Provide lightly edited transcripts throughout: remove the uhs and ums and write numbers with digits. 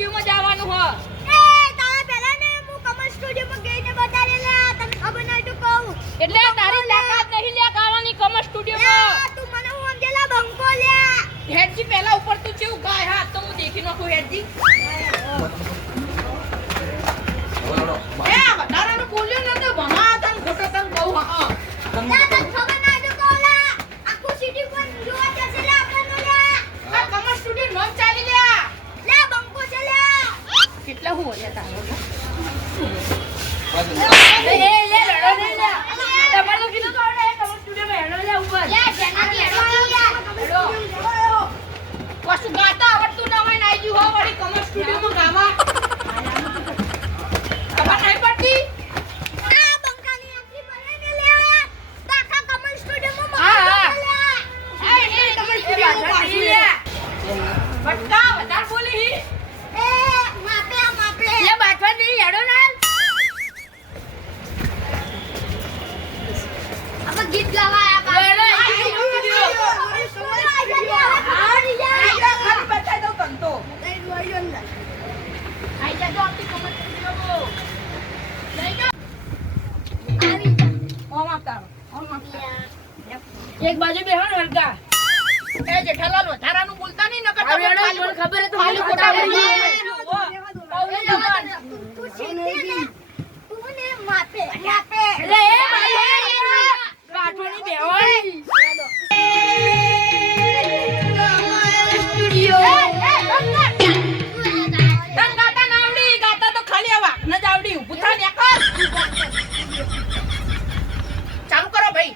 સ્ટુડિયોમાં જવાનું હો. તારા પહેલા ને હું કમલ સ્ટુડિયોમાં ગઈને બતાડેલા તને ખબર નહી તો કહું એટલે તારી તાકાત નહીં લે ગાવાની કમર સ્ટુડિયોમાં. તું મને હું સમજેલા બંકો લે હેડજી પહેલા ઉપર તું કેવું ગાય હા તો હું દેખી નાખું હેડજી. વધારાનું બોલ્યો ને તો ભમા તને ખોટો તને કહું હા. તને ખબર નહી તો કહું લા આખું સિટી પણ જોવા જશે લે આપણને લે આ કમર સ્ટુડિયો નોમ ચાલી લ્યા. લે બંકો છે લે કેટલા હું ઓલ્યા તારો લે લડો નહીં લે. તમારે કીધું તો આવડે કમર સ્ટુડિયોમાં હેડો લે ઉપર. લે જેનાથી હેડો હેડો. કશું ગાતા આવડતું ના હોય ને આઈ ગયું હો વળી કમર સ્ટુડિયોમાં ગાવા. ખબર નહીં પડતી. આ બંકાની આખી બને ને લે તાકા કમલ સ્ટુડિયોમાં હા, હા. એ કમર સ્ટુડિયોમાં પાછી લે. બટકા વધારે બોલી હી. માપે લે બાટવા નહીં હેડો ના. આપણે ગીત ગાવા આયા હેડો, ઈ સ્ટુડિયો. ખાલી બતાઈ દઉં તને તો. આઈ જાજો આપણી કમર સ્ટુડિયોમાં. લઈ જાઓ. ઓમ આપતા રહો. ઓમ આપતા રહો. એક બાજુ બેહો ને હલકા. એ જેઠાલાલ વધારાનું બોલતા નહીં નકર તમે ખાલી મને ખબર હતું ખાલી ખોટા બોલી. ઓલે જવાન. તું ચીતી ને તું ને માપે એટલે એ મારે કાઠોની બેહોય. તન ગાતા ના આવડી ગાતા તો ખાલી આવા ન જ આવડી ઊભું થા ને કર. ચાલુ કરો ભાઈ.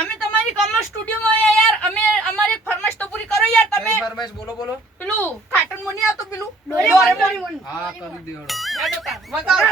અમે તમારી કમર સ્ટુડિયોમાં આયા યાર. અમે અમારી ફરમાઈશ તો પૂરી કરો યાર તમે. ફરમાઈશ બોલો. પેલું કાર્ટૂન માં નહીં આવતું પેલું ડોરેમોન. હા કરી દેવડો. હેડો તાર, વગાડો.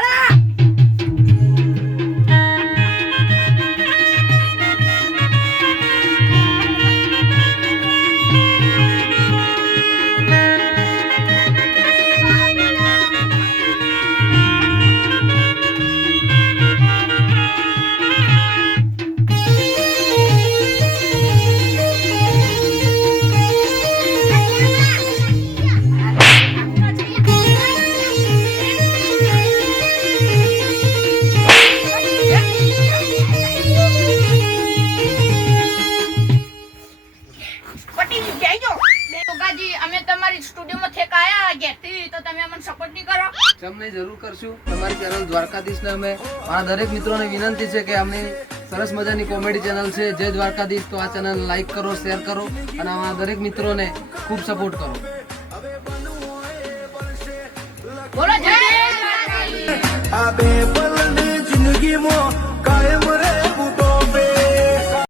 અમે તમારી સ્ટુડિયોમાં થેક આયા ઘેરથી તો તમે અમને સપોર્ટ નહીં કરો. તમને જરૂર કરશું. તમારી ચેનલ દ્વારકાધીશ ને અમે મારા દરેક મિત્રોને વિનંતી છે કે અમને સરસ મજાની કોમેડી ચેનલ છે જય દ્વારકાધીશ. તો આ ચેનલ લાઈક કરો, શેર કરો અને અમારા દરેક મિત્રોને ખૂબ સપોર્ટ કરો. બોલો જય દ્વારકાધીશ.